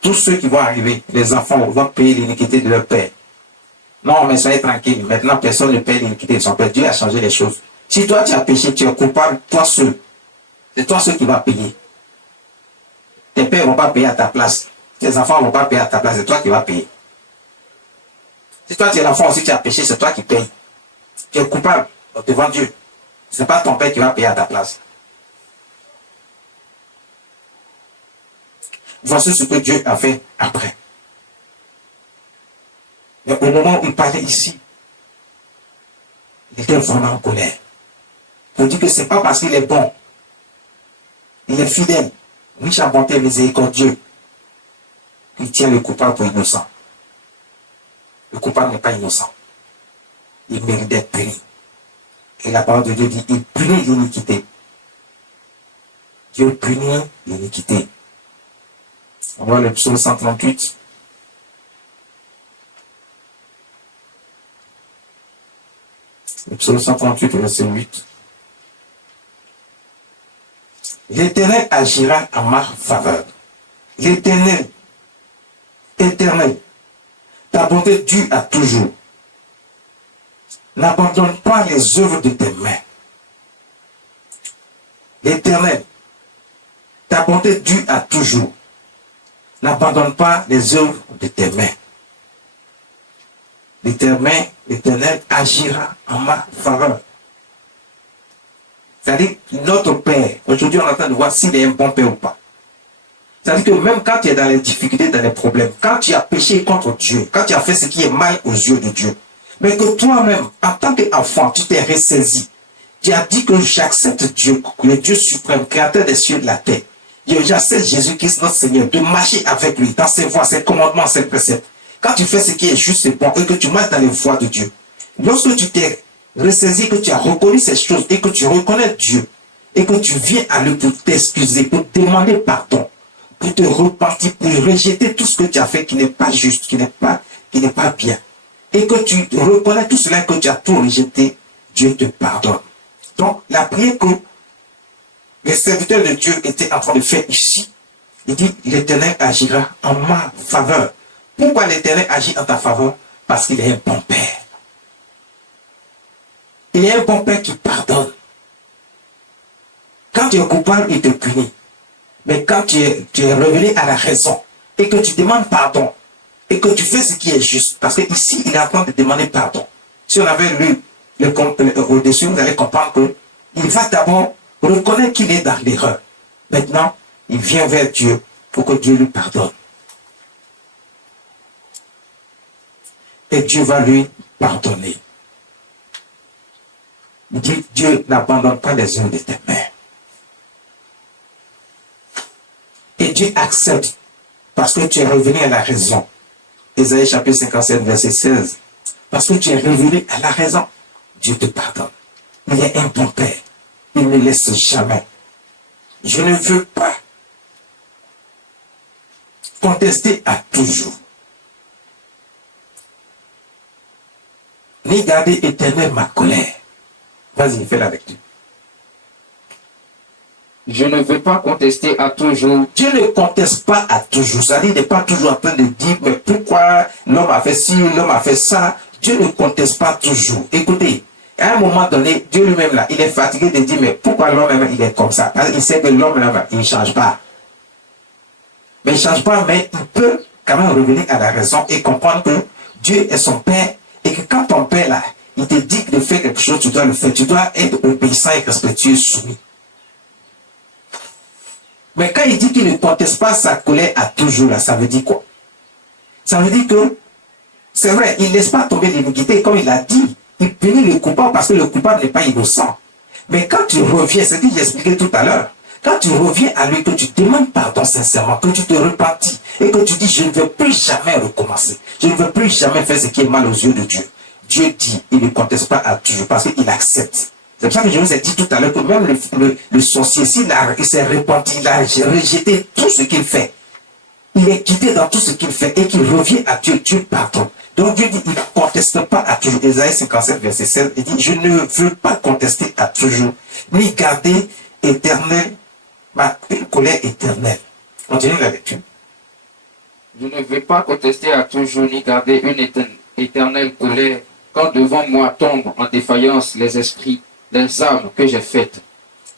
Tous ceux qui vont arriver, les enfants vont payer l'iniquité de leur père. Non, mais soyez tranquille. Maintenant, personne ne paye l'iniquité de son père. Dieu a changé les choses. Si toi, tu as péché, tu es coupable, toi seul. C'est toi seul qui vas payer. Tes pères ne vont pas payer à ta place. Tes enfants ne vont pas payer à ta place. C'est toi qui vas payer. Si toi, tu es l'enfant aussi, tu as péché, c'est toi qui payes. Tu es coupable devant Dieu. Ce n'est pas ton père qui va payer à ta place. Voici ce que Dieu a fait après. Mais au moment où il parlait ici, il était vraiment en colère. Pour dire que ce n'est pas parce qu'il est bon, il est fidèle, riche en bonté et miséricordieux, qu'il tient le coupable pour innocent. Le coupable n'est pas innocent. Il mérite d'être puni. Et la parole de Dieu dit, il punit l'iniquité. Dieu punit l'iniquité. On voit le psaume 138. Le psaume 138, verset 8. L'Éternel agira en ma faveur. L'Éternel, Éternel, ta bonté dure à toujours. N'abandonne pas les œuvres de tes mains. L'Éternel, ta bonté dure à toujours. N'abandonne pas les œuvres de tes mains. L'Éternel agira en ma faveur. C'est-à-dire, notre Père, aujourd'hui on est en train de voir s'il est un bon Père ou pas. C'est-à-dire que même quand tu es dans les difficultés, dans les problèmes, quand tu as péché contre Dieu, quand tu as fait ce qui est mal aux yeux de Dieu, mais que toi-même, en tant qu'enfant, tu t'es ressaisi, Tu as dit que j'accepte Dieu, le Dieu suprême, créateur des cieux et de la terre. J'accepte Jésus-Christ, notre Seigneur, de marcher avec lui dans ses voies, ses commandements, ses préceptes. Quand tu fais ce qui est juste et bon et que tu marches dans les voies de Dieu, lorsque tu t'es ressaisi, que tu as reconnu ces choses et que tu reconnais Dieu et que tu viens à lui pour t'excuser, pour demander pardon, pour te repentir, pour rejeter tout ce que tu as fait qui n'est pas juste, qui n'est pas bien, et que tu reconnais tout cela, que tu as tout rejeté, Dieu te pardonne. Donc, la prière que les serviteurs de Dieu étaient en train de faire ici, il dit, l'Éternel agira en ma faveur. Pourquoi l'Éternel agit en ta faveur? Parce qu'il est un bon Père. Il est un bon Père qui pardonne. Quand tu es coupable, il te punit. Mais quand tu es revenu à la raison et que tu demandes pardon et que tu fais ce qui est juste, parce qu'ici, il est en train de demander pardon. Si on avait lu au-dessus, vous allez comprendre qu'il va d'abord reconnaître qu'il est dans l'erreur. Maintenant, il vient vers Dieu pour que Dieu lui pardonne. Et Dieu va lui pardonner. Il dit, Dieu n'abandonne pas les œuvres de tes mains. Et Dieu accepte parce que tu es revenu à la raison. Ésaïe chapitre 57, verset 16. Parce que tu es revenu à la raison, Dieu te pardonne. Il est un bon Père. Il ne laisse jamais. Je ne veux pas contester à toujours, ni garder éternel ma colère. Vas-y, fais la lecture. Je ne veux pas contester à toujours. Dieu ne conteste pas à toujours. C'est-à-dire, il n'est pas toujours en train de dire, mais pourquoi l'homme a fait ci, l'homme a fait ça. Dieu ne conteste pas toujours. Écoutez, à un moment donné, Dieu lui-même là, il est fatigué de dire, mais pourquoi l'homme il est comme ça? Parce qu'il sait que l'homme là, il ne change pas. Mais il ne change pas, mais il peut quand même revenir à la raison et comprendre que Dieu est son Père et que quand ton Père là, il te dit de faire quelque chose, tu dois le faire. Tu dois être obéissant et respectueux, soumis. Mais quand il dit qu'il ne conteste pas sa colère à toujours, là, ça veut dire quoi? Ça veut dire que, c'est vrai, il ne laisse pas tomber l'iniquité, comme il a dit. Il punit le coupable parce que le coupable n'est pas innocent. Mais quand tu reviens, c'est ce que j'ai expliqué tout à l'heure, quand tu reviens à lui, que tu demandes pardon sincèrement, que tu te repentis et que tu dis, je ne veux plus jamais recommencer. Je ne veux plus jamais faire ce qui est mal aux yeux de Dieu. Dieu dit, il ne conteste pas à toujours parce qu'il accepte. C'est pour ça que je vous ai dit tout à l'heure que même le sorcier, il s'est repenti, il a rejeté tout ce qu'il fait. Il est quitté dans tout ce qu'il fait et qu'il revient à Dieu, Dieu pardonne. Donc Dieu dit, il ne conteste pas à toujours. Ésaïe 57, verset 16, il dit, je ne veux pas contester à toujours, ni garder éternel, une colère éternelle. Continuez la lecture. Je ne veux pas contester à toujours, ni garder une éternelle colère, quand devant moi tombent en défaillance les esprits, les âmes que j'ai faites.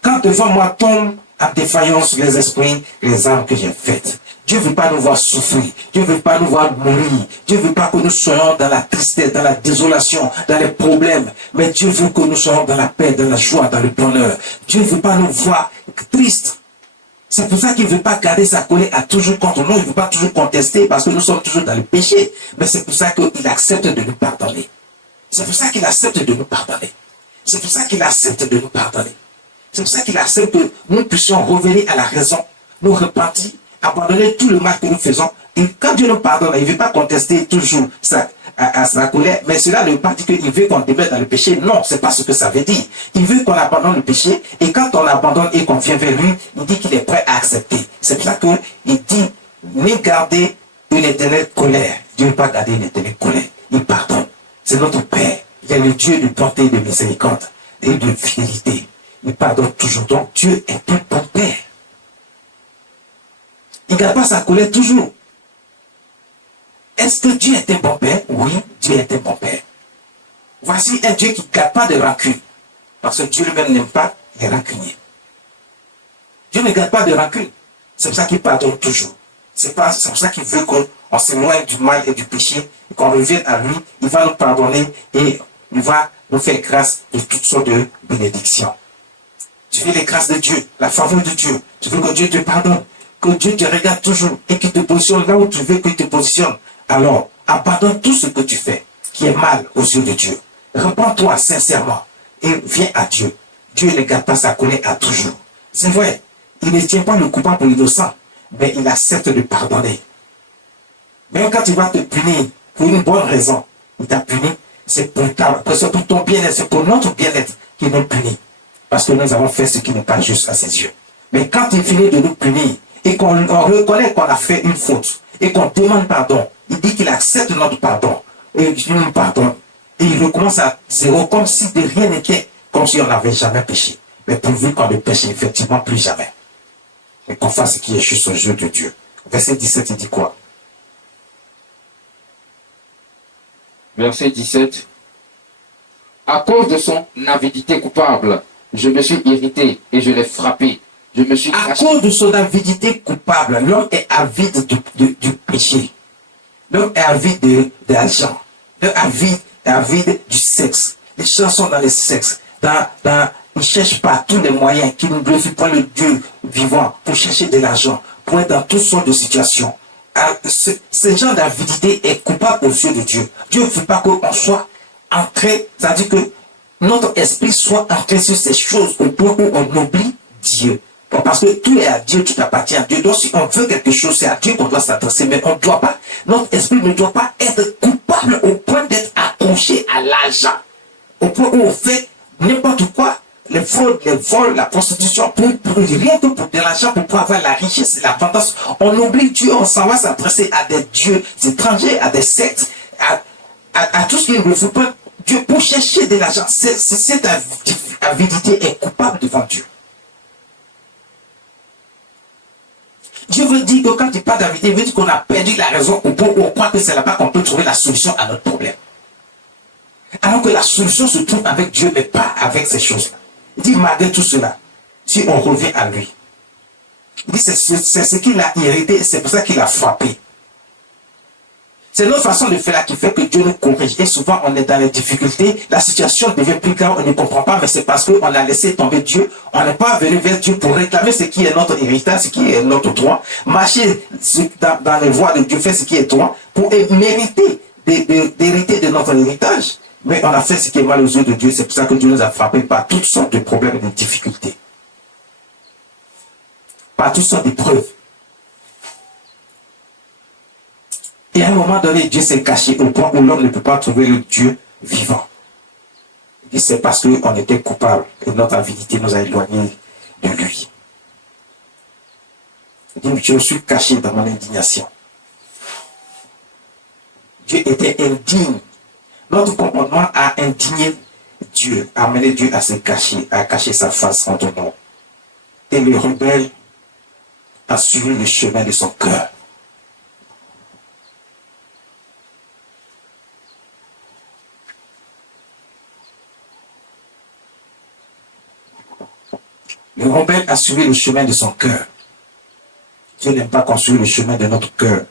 Quand devant moi tombent en défaillance les esprits, les âmes que j'ai faites. Dieu ne veut pas nous voir souffrir. Dieu ne veut pas nous voir mourir. Dieu ne veut pas que nous soyons dans la tristesse, dans la désolation, dans les problèmes. Mais Dieu veut que nous soyons dans la paix, dans la joie, dans le bonheur. Dieu ne veut pas nous voir tristes. C'est pour ça qu'il ne veut pas garder sa colère à toujours contre nous. Il ne veut pas toujours contester parce que nous sommes toujours dans le péché. Mais c'est pour ça qu'il accepte de nous pardonner. C'est pour ça qu'il accepte de nous pardonner. C'est pour ça qu'il accepte de nous pardonner. C'est pour ça qu'il accepte que nous puissions revenir à la raison, nous repentir, abandonner tout le mal que nous faisons. Et quand Dieu nous pardonne, il ne veut pas contester toujours à sa colère, mais cela ne veut pas dire qu'il veut qu'on demeure dans le péché. Non, c'est pas ce que ça veut dire. Il veut qu'on abandonne le péché, et quand on abandonne et qu'on vient vers lui, il dit qu'il est prêt à accepter. C'est pour ça qu'il dit, ni garder une éternelle colère. Dieu ne veut pas garder une éternelle colère. Il pardonne. C'est notre Père. Il est le Dieu de bonté, de miséricorde et de fidélité. Il pardonne toujours. Donc Dieu est un bon Père. Il ne garde pas sa colère toujours. Est-ce que Dieu est un bon Père? Oui, Dieu est un bon Père. Voici un Dieu qui ne garde pas de rancune. Parce que Dieu lui-même n'aime pas les rancuniers. Dieu ne garde pas de rancune. C'est pour ça qu'il pardonne toujours. C'est pour ça qu'il veut qu'on s'éloigne du mal et du péché, et qu'on revienne à lui. Il va nous pardonner et il va nous faire grâce de toutes sortes de bénédictions. Tu veux les grâces de Dieu, la faveur de Dieu. Tu veux que Dieu te pardonne, que Dieu te regarde toujours et qu'il te positionne là où tu veux qu'il te positionne. Alors, abandonne tout ce que tu fais qui est mal aux yeux de Dieu. Repends-toi sincèrement et viens à Dieu. Dieu ne garde pas sa colère à toujours. C'est vrai, il ne tient pas le coupable pour l'innocent, mais il accepte de pardonner. Même quand il va te punir pour une bonne raison, il t'a puni, c'est pour ton bien-être, c'est pour notre bien-être qu'il nous punit. Parce que nous avons fait ce qui n'est pas juste à ses yeux. Mais quand il finit de nous punir et qu'on reconnaît qu'on a fait une faute et qu'on demande pardon, il dit qu'il accepte notre pardon et il nous pardonne. Et il recommence à zéro comme si de rien n'était, comme si on n'avait jamais péché. Mais pourvu qu'on ne pêche effectivement plus jamais. Et qu'on fasse ce qui est juste aux yeux de Dieu. Verset 17, il dit quoi? Verset 17. À cause de son avidité coupable, je me suis irrité et je l'ai frappé. Je me suis à cause de son avidité coupable, l'homme est avide du péché. L'homme est avide de l'argent. L'homme est avide du sexe. Les gens sont dans le sexe. Ils cherchent par tous les moyens qui ne glorifient pas le Dieu vivant pour chercher de l'argent, pour être dans toutes sortes de situations. Ce genre d'avidité est coupable aux yeux de Dieu. Dieu ne veut pas qu'on soit ancré, c'est-à-dire que notre esprit soit ancré sur ces choses au point où on oublie Dieu. Parce que tout est à Dieu, tout appartient à Dieu. Donc si on veut quelque chose, c'est à Dieu qu'on doit s'adresser. Mais on ne doit pas, notre esprit ne doit pas être coupable au point d'être accroché à l'argent. Au point où on fait n'importe quoi, les fraudes, les vols, la prostitution, pour rien que pour de l'argent, pour pouvoir avoir la richesse et l'abondance. On oublie Dieu, on s'en va s'adresser à des dieux étrangers, à des sectes, à tout ce qui ne veut pas Dieu pour chercher de l'argent. Cette avidité est coupable devant Dieu. Dieu veut dire que quand il parle d'avidité, il veut dire qu'on a perdu la raison au point où on croit que c'est là-bas qu'on peut trouver la solution à notre problème. Alors que la solution se trouve avec Dieu, mais pas avec ces choses-là. Il dit, malgré tout cela, si on revient à lui, il dit, c'est ce qui l'a irrité, c'est pour ça qu'il a frappé. C'est notre façon de faire là qui fait que Dieu nous corrige. Et souvent, on est dans les difficultés, la situation devient plus grave, on ne comprend pas, mais c'est parce qu'on a laissé tomber Dieu. On n'est pas venu vers Dieu pour réclamer ce qui est notre héritage, ce qui est notre droit. Marcher dans les voies de Dieu, faire ce qui est droit, pour mériter d'hériter de notre héritage. Mais on a fait ce qui est mal aux yeux de Dieu. C'est pour ça que Dieu nous a frappés par toutes sortes de problèmes et de difficultés. Par toutes sortes d'épreuves. Et à un moment donné, Dieu s'est caché au point où l'homme ne peut pas trouver le Dieu vivant. Et c'est parce qu'on était coupable et notre avidité nous a éloignés de lui. Il dit, je me suis caché dans mon indignation. Dieu était indigne. Notre comportement a indigné Dieu, a amené Dieu à se cacher, à cacher sa face entre nous. Et le rebelle a suivi le chemin de son cœur. Le rebelle a suivi le chemin de son cœur. Dieu n'aime pas qu'on suive le chemin de notre cœur,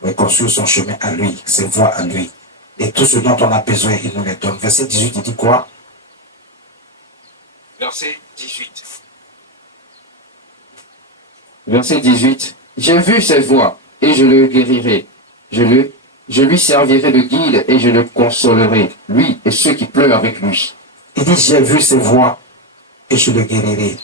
mais qu'on suive son chemin à lui, ses voies à lui. Et tout ce dont on a besoin, il nous les donne. Verset 18, il dit quoi? Verset 18. Verset 18. J'ai vu ses voies, et je le guérirai. Je lui servirai de guide, et je le consolerai, lui et ceux qui pleurent avec lui. Il dit, j'ai vu ses voies, et je le guérirai.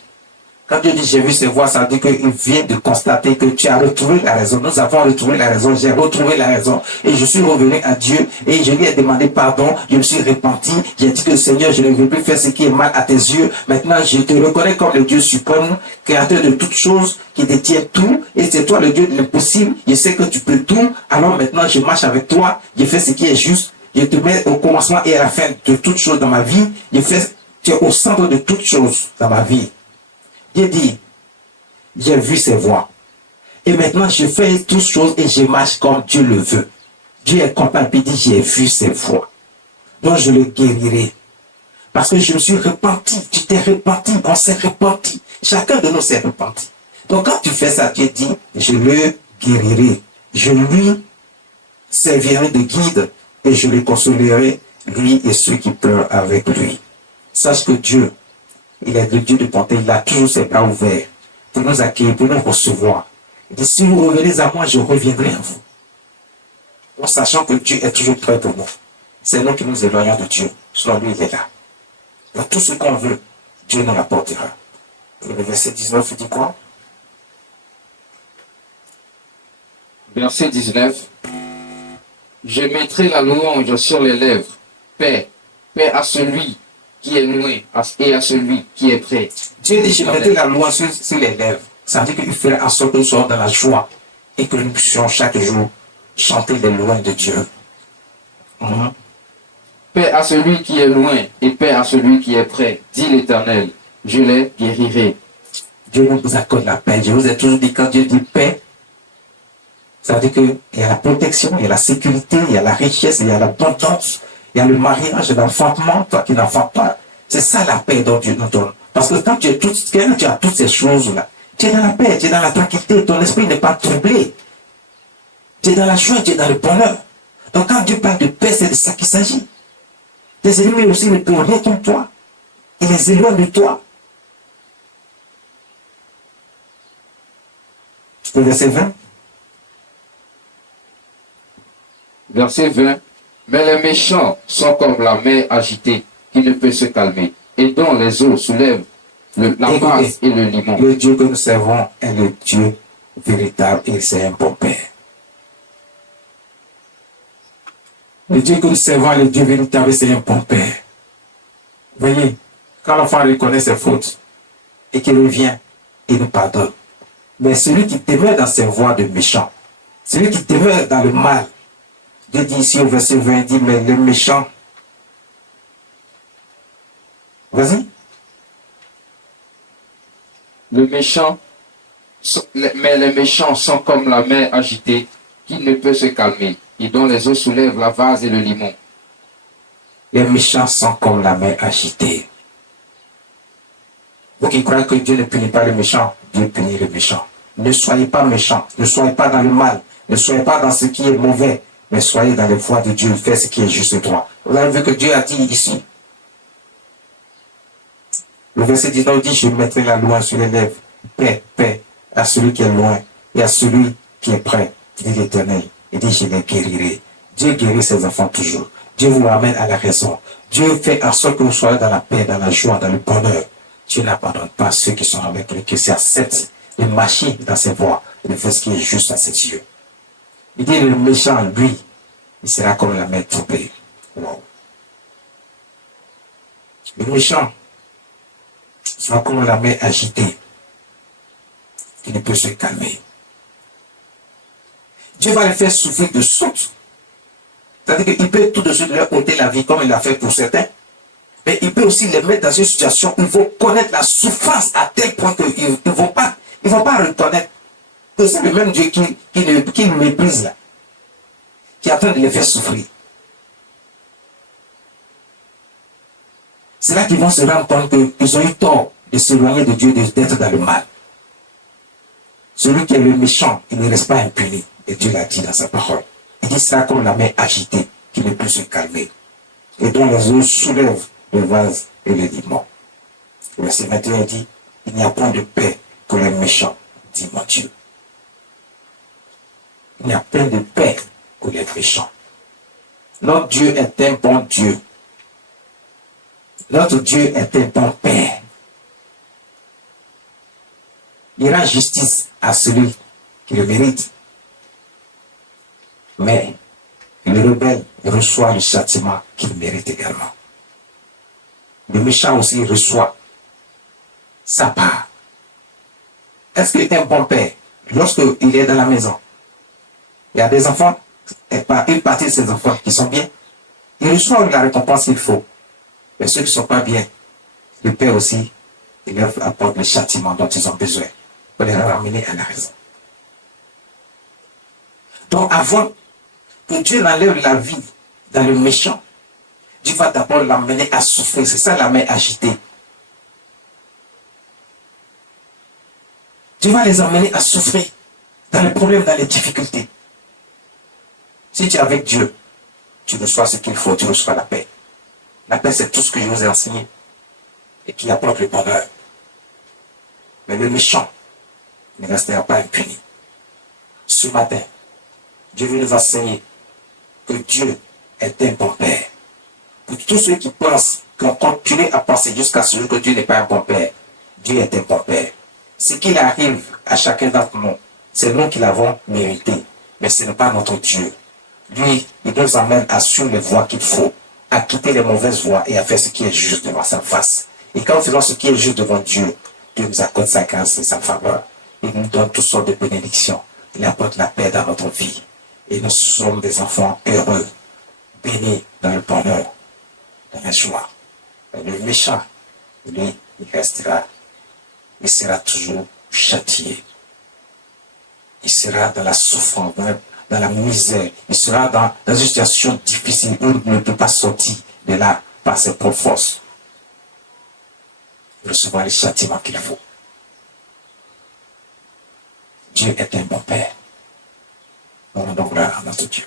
Quand Dieu dit j'ai vu ses voies, ça veut dire qu'il vient de constater que tu as retrouvé la raison. Nous avons retrouvé la raison, j'ai retrouvé la raison. Et je suis revenu à Dieu et je lui ai demandé pardon. Je me suis repenti. J'ai dit que Seigneur, je ne veux plus faire ce qui est mal à tes yeux. Maintenant, je te reconnais comme le Dieu suprême, créateur de toutes choses, qui détient tout. Et c'est toi le Dieu de l'impossible. Je sais que tu peux tout. Alors maintenant, je marche avec toi. Je fais ce qui est juste. Je te mets au commencement et à la fin de toutes choses dans ma vie. Tu es au centre de toutes choses dans ma vie. Dieu dit, j'ai vu ses voies. Et maintenant, je fais toutes choses et je marche comme Dieu le veut. Dieu est content et dit, j'ai vu ses voies. Donc, je le guérirai. Parce que je me suis repenti. Tu t'es repenti. On s'est repenti. Chacun de nous s'est repenti. Donc, quand tu fais ça, Dieu dit, je le guérirai. Je lui servirai de guide et je le consolerai, lui et ceux qui pleurent avec lui. Sache que Dieu, il est le Dieu de bonté, il a toujours ses bras ouverts pour nous accueillir, pour nous recevoir. Il dit, si vous revenez à moi, je reviendrai à vous. En sachant que Dieu est toujours prêt pour nous. C'est nous qui nous éloignons de Dieu. Sinon, lui, il est là. Dans tout ce qu'on veut, Dieu nous l'apportera. Et le verset 19 dit quoi? Verset 19. Je mettrai la louange sur les lèvres. Paix, paix à celui qui est loin et à celui qui est près. Dieu dit, je mettrai la louange sur les lèvres. Ça veut dire qu'il ferait en sorte que nous soyons dans la joie et que nous puissions chaque jour chanter les louanges de Dieu. Paix à celui qui est loin et paix à celui qui est près, dit l'Éternel. Je les guérirai. Dieu nous accorde la paix. Je vous ai toujours dit, quand Dieu dit paix, ça veut dire qu'il y a la protection, il y a la sécurité, il y a la richesse, il y a l'abondance, il y a le mariage, l'enfantement, toi qui n'enfantes pas. C'est ça la paix dont Dieu nous donne. Parce que quand tu as toutes ces choses-là, tu es dans la paix, tu es dans la tranquillité, ton esprit n'est pas troublé. Tu es dans la joie, tu es dans le bonheur. Donc quand Dieu parle de paix, c'est de ça qu'il s'agit. Tes ennemis aussi ne te retournent toi. Il les éloigne de toi. Le verset 20. Verset 20. Mais les méchants sont comme la mer agitée qui ne peut se calmer et dont les eaux soulèvent la vase et le limon. Le Dieu que nous servons est le Dieu véritable et c'est un bon Père. Le Dieu que nous servons est le Dieu véritable et c'est un bon Père. Voyez, quand l'enfant reconnaît ses fautes et qu'il revient, il nous pardonne. Mais celui qui demeure dans ses voies de méchant, celui qui demeure dans le mal, Dieu dit ici au verset 20, il dit, mais le méchant, vas-y. Mais les méchants sont comme la mer agitée qui ne peut se calmer et dont les eaux soulèvent la vase et le limon. Les méchants sont comme la mer agitée. Vous qui croyez que Dieu ne punit pas les méchants, Dieu punit les méchants. Ne soyez pas méchants, ne soyez pas dans le mal, ne soyez pas dans ce qui est mauvais, mais soyez dans les voies de Dieu, faites ce qui est juste et droit. Vous avez vu que Dieu a dit ici. Le verset 19 dit, je mettrai la loi sur les lèvres. Paix, paix à celui qui est loin et à celui qui est près, dit l'Éternel. Il dit, je les guérirai. Dieu guérit ses enfants toujours. Dieu vous ramène à la raison. Dieu fait en sorte que vous soyez dans la paix, dans la joie, dans le bonheur. Dieu n'abandonne pas ceux qui sont avec lui, qui s'acceptent de marcher dans ses voies et de faire ce qui est juste à ses yeux. Il dit, le méchant, lui, il sera comme la mer troublée. Wow. Le méchant sera comme la mer agitée, qui ne peut se calmer. Dieu va les faire souffrir de sorte. C'est-à-dire qu'il peut tout de suite leur ôter la vie, comme il l'a fait pour certains. Mais il peut aussi les mettre dans une situation où ils vont connaître la souffrance à tel point qu'ils ne vont pas reconnaître que c'est le même Dieu qui méprise là, qui est en train de les faire souffrir. C'est là qu'ils vont se rendre compte qu'ils ont eu tort de s'éloigner de Dieu, d'être dans le mal. Celui qui est le méchant, il ne reste pas impuni. Et Dieu l'a dit dans sa parole. Il dit ça comme la mer agitée qui ne peut se calmer. Et dont les eaux soulèvent le vase et le limon. Le verset 21 dit, il n'y a point de paix pour les méchants, dit mon Dieu. Il n'y a point de paix pour les méchants. Notre Dieu est un bon Dieu. Notre Dieu est un bon Père. Il rend justice à celui qui le mérite. Mais le rebelle reçoit le châtiment qu'il mérite également. Le méchant aussi reçoit sa part. Est-ce qu'il est un bon père lorsqu'il est dans la maison? Il y a des enfants, et une partie de ces enfants qui sont bien, ils reçoivent la récompense qu'il faut. Mais ceux qui ne sont pas bien, le père aussi, il leur apporte le châtiment dont ils ont besoin pour les ramener à la raison. Donc avant que Dieu n'enlève la vie dans le méchant, Dieu va d'abord l'amener à souffrir. C'est ça la main agitée. Dieu va les emmener à souffrir dans les problèmes, dans les difficultés. Si tu es avec Dieu, tu reçois ce qu'il faut, tu reçois la paix. La paix, c'est tout ce que je vous ai enseigné et qui apporte le bonheur. Mais le méchant ne restera pas impuni. Ce matin, Dieu veut nous enseigner que Dieu est un bon Père. Pour tous ceux qui pensent qu'on continue à penser jusqu'à ce jour que Dieu n'est pas un bon père. Dieu est un bon père. Ce qu'il arrive à chacun d'entre nous, c'est nous qui l'avons mérité, mais ce n'est pas notre Dieu. Lui, il nous emmène à suivre les voies qu'il faut, à quitter les mauvaises voies et à faire ce qui est juste devant sa face. Et quand nous faisons ce qui est juste devant Dieu, Dieu nous accorde sa grâce et sa faveur. Il nous donne toutes sortes de bénédictions. Il apporte la paix dans notre vie. Et nous sommes des enfants heureux, bénis dans le bonheur, dans la joie. Et le méchant, lui, il restera. Il sera toujours châtié. Il sera dans la souffrance, dans la misère. Il sera dans une situation difficile où il ne peut pas sortir de là par ses propres forces. Il recevra les châtiments qu'il faut. Dieu est un bon Père. Nous rendons gloire à notre Dieu.